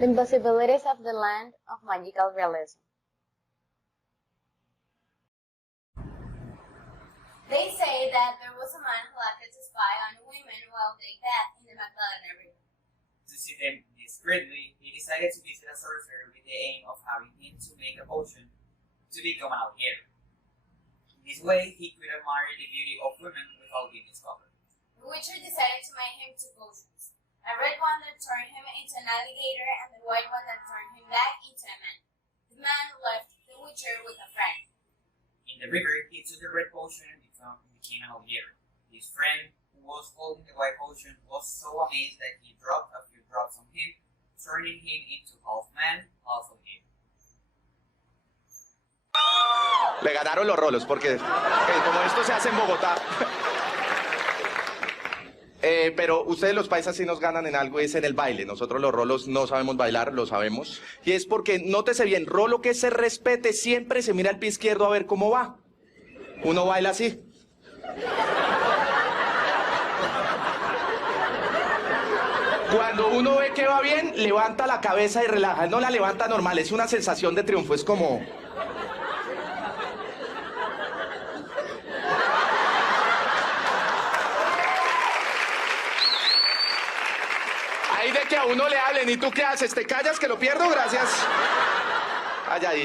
The Impossibilities of the Land of Magical Realism. They say that there was a man who acted to spy on women while they bathed in the Magdalena River. To see them discreetly, he decided to visit a sorcerer with the aim of having him to make a potion to become an alligator. In this way, he could admire the beauty of women without being discovered. The witcher decided to make him two potions, a red one that turned him into an alligator and the white one that turned him back into a man. The man left the witcher with a friend. In the river, he took the red potion and became an alligator. His friend, who was holding the white potion, was so amazed that he dropped a few drops on him, turning him into half man, half alligator. Le ganaron los rolos porque como esto se hace en Bogotá. Pero ustedes los paisas sí nos ganan en algo, es en el baile. Nosotros los rolos no sabemos bailar, lo sabemos. Y es porque, nótese bien, rolo que se respete, siempre se mira al pie izquierdo a ver cómo va. Uno baila así. Cuando uno ve que va bien, levanta la cabeza y relaja. No la levanta normal, es una sensación de triunfo, es como... Ahí de que a uno le hablen, ¿y tú qué haces? ¿Te callas que lo pierdo? Gracias. Allá ahí.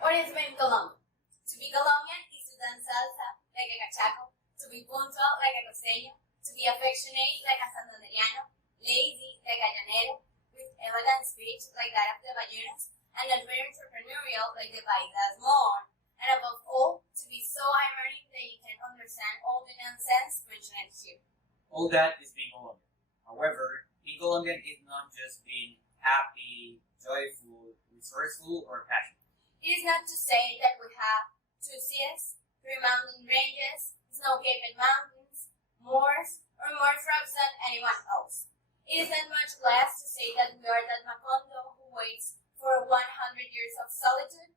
Realism in Colombia. To be Colombian is to dance salsa like a cachaco, to be puntual like a costeño, to be affectionate like a santanderiano, lazy like a llanero, with elegant speech like that of the ballenas, and not very entrepreneurial like the paisas more. And above all, to be so ironic that you can understand all the nonsense mentioned here. All that is being Colombian. However, being Colombian is not just being happy, joyful, resourceful, or passionate. It is not to say that we have 2 seas, 3 mountain ranges, snow-capped mountains, moors, or more shrubs than anyone else. It is not much less to say that we are that Macondo who waits for 100 years of solitude,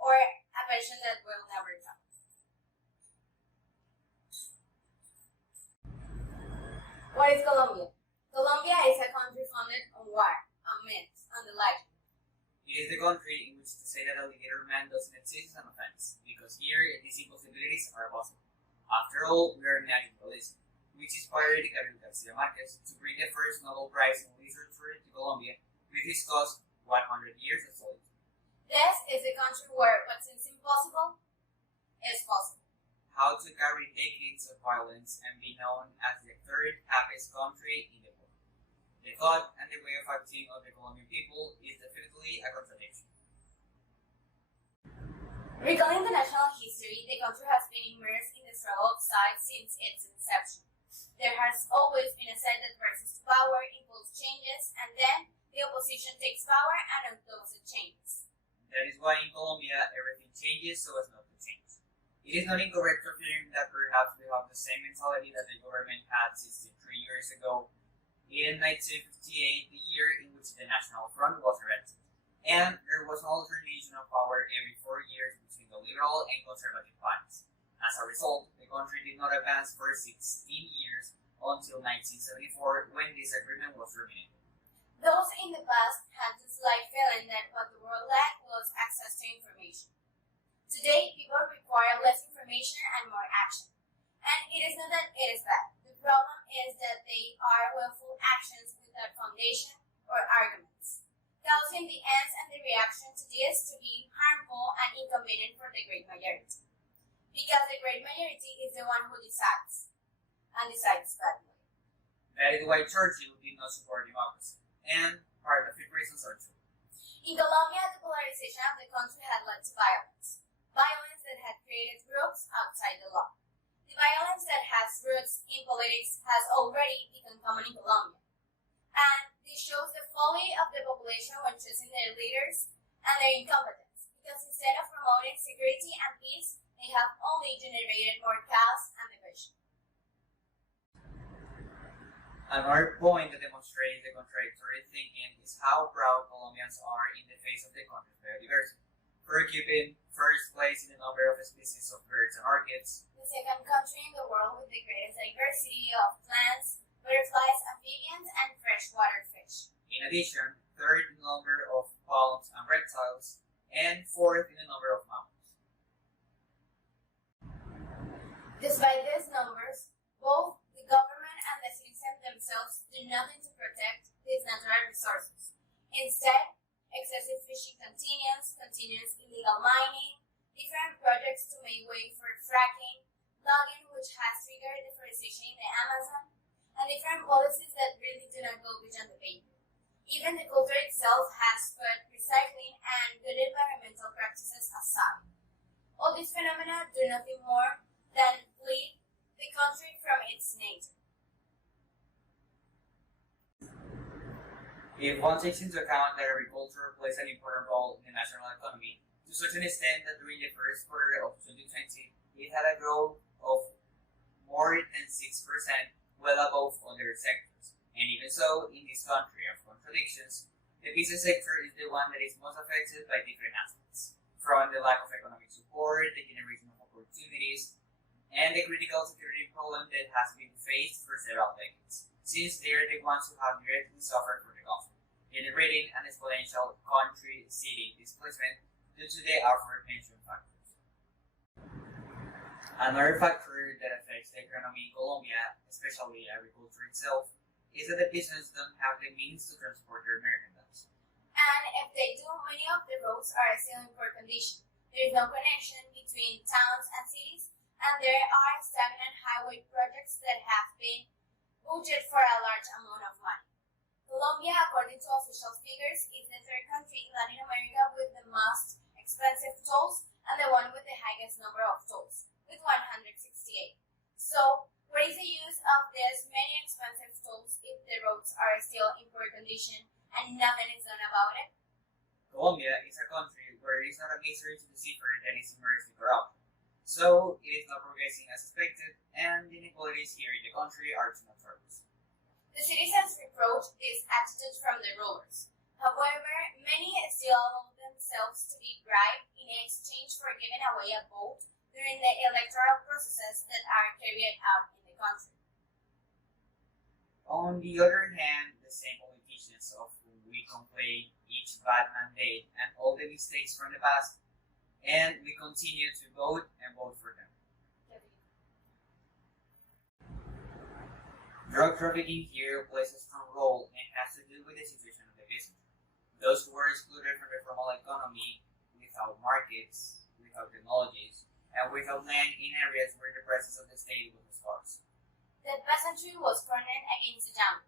or a passion that will never come. What is Colombia? Colombia is a country founded on war, on myths, on the legend. It is the country in which to say that alligator man doesn't exist is an offense, because here these impossibilities are possible. After all, we are imagining realism, which inspired Gabriel Garcia Marquez to bring the first Nobel Prize in Literature to Colombia with his cause 100 Years of Solitude. This is a country where what seems impossible is possible. How to carry decades of violence and be known as the third happiest country in the world. The thought and the way of acting of the Colombian people is definitely a contradiction. Recalling the national history, the country has been immersed in the struggle of sides since its inception. There has always been a side that rises to power, imposes changes, and then the opposition takes power and opposes changes. That is why in Colombia everything changes so as not to change. It is not incorrect to affirm that perhaps we have the same mentality that the government had 63 years ago in 1958, the year in which the National Front was erected, and there was an alternation of power every 4 years between the liberal and conservative parties. As a result, the country did not advance for 16 years until 1974, when this agreement was terminated. Those in the past had the slight feeling that what the world lacked was access to information. Today, people require less information and more action. And it is not that it is bad. The problem is that they are willful actions without foundation or arguments, causing the ends and the reaction to this to be harmful and inconvenient for the great majority. Because the great majority is the one who decides, and decides badly. That is why Churchill did not support democracy, and part of his reasons are true. In Colombia, the polarization of the country had led to violence. Violence that had created groups outside the law. The violence that has roots in politics has already become common in Colombia. And this shows the folly of the population when choosing their leaders and their incompetence, because instead of promoting security and peace, they have only generated more chaos and division. Another point that demonstrates the contradictory thinking is how proud Colombians are in the face of the country's biodiversity. For keeping first place in the number of species of birds and orchids, the second country in the world with the greatest diversity of plants, butterflies, amphibians, and freshwater fish. In addition, third in the number of fauns and reptiles, and fourth in the number of mammals. Despite these numbers, both the government and the citizens themselves do nothing to protect these natural resources. Instead, excessive fishing continuous illegal mining, different projects to make way for fracking, logging which has triggered deforestation in the Amazon, and different policies that really do not go beyond the paper. Even the culture itself has put recycling and good environmental practices aside. All these phenomena do nothing more than lead the country from its nature. If one takes into account that agriculture plays an important role in the national economy, to such an extent that during the first quarter of 2020, it had a growth of more than 6%, well above other sectors. And even so, in this country of contradictions, the business sector is the one that is most affected by different aspects, from the lack of economic support, the generation of opportunities, and the critical security problem that has been faced for several decades, since they are the ones who have directly suffered from the conflict, generating an exponential country-city displacement due to the aforementioned factors. Another factor that affects the economy in Colombia, especially agriculture itself, is that the business don't have the means to transport their merchandise. And if they do, many of the roads are still in poor condition. There is no connection between towns and cities, and there are stagnant highway projects that have been budgeted for a large amount of money. Colombia, according to official figures, is the third country in Latin America with the most expensive tolls and the one with the highest number of tolls, with 168. So, what is the use of these many expensive tolls if the roads are still in poor condition and nothing is done about it? Colombia is a country where it is not a mystery to the deceiver that is immersed in corruption. So, it is not progressing as expected, and the inequalities here in the country are too notorious. The citizens reproach this attitude from the rulers. However, many still allow themselves to be bribed in exchange for giving away a vote during the electoral processes that are carried out in the country. On the other hand, the same politicians of whom we complain each bad mandate and all the mistakes from the past, and we continue to vote and vote for them. Drug trafficking here plays a strong role and has to do with the situation of the business. Those who were excluded from the formal economy, without markets, without technologies, and without land in areas where the presence of the state was scarce. The peasantry was cornered against the jungle,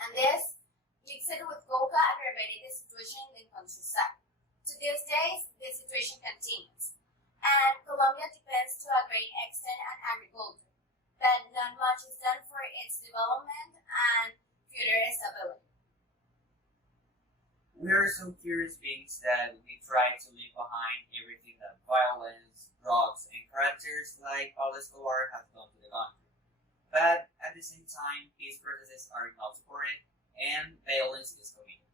and this, mixed with coca, aggravated the situation in the countryside. To these days, the situation continues, and Colombia depends to a great extent on agriculture, but not much is done for its development and future stability. We are so curious beings that we try to leave behind everything that violence, drugs, and characters like Pablo Escobar have done to the country. But at the same time, these processes are not supported and violence is committed,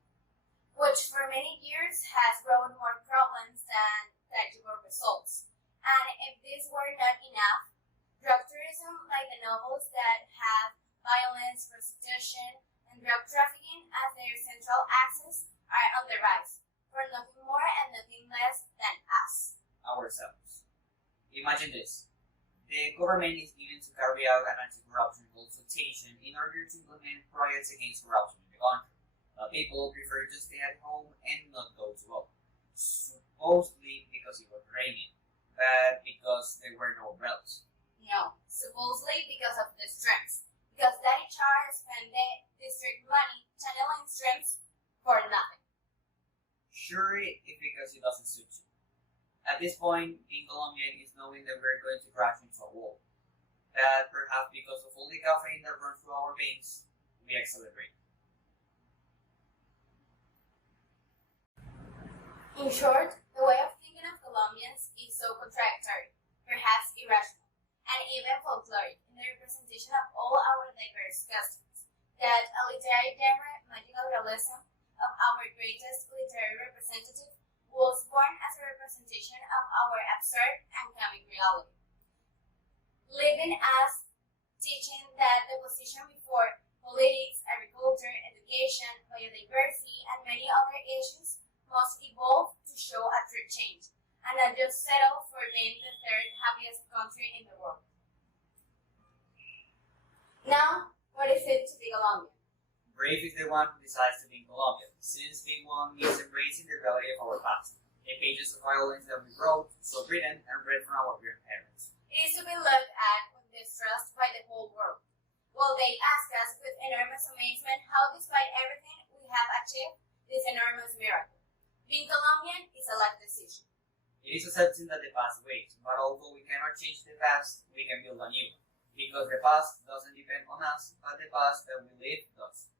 Which for many years has brought more problems than tangible results. And if this were not enough, drug tourism, like the novels that have violence, prostitution, and drug trafficking as their central axis, are on the rise, for nothing more and nothing less than us. ourselves. Imagine this. The government is needing to carry out an anti-corruption consultation in order to implement projects against corruption in the country. People prefer to stay at home and not go to work, supposedly because it was raining, but because there were no umbrellas. No, supposedly because of the streams. Because Daddy Char spent the district money channeling streams for nothing. Sure, it's because it doesn't suit you. At this point, being Colombian is knowing that we're going to crash into a wall. That perhaps because of all the caffeine that runs through our veins, we accelerate. In short, the way of thinking of Colombians is so contradictory, perhaps irrational, and even folkloric in the representation of all our diverse customs, that a literary genre, magical realism, of our greatest literary representative, was born as a representation of our absurd and comic reality, leaving us teaching that the position before politics, agriculture, education, biodiversity, and many other issues must evolve to show a true change, and not just settle for being the third happiest country in the world. Now, what is it to be Colombian? Brave is the one who decides to be Colombian, since being one means embracing the reality of our past, the pages of violence that we wrote, saw written, and read from our grandparents. It is to be looked at with distrust by the whole world, while they ask us with enormous amazement how, despite everything we have achieved, this enormous miracle. Being Colombian is a life decision. It is accepting that the past waits, but although we cannot change the past, we can build a new one, because the past doesn't depend on us, but the past that we live does.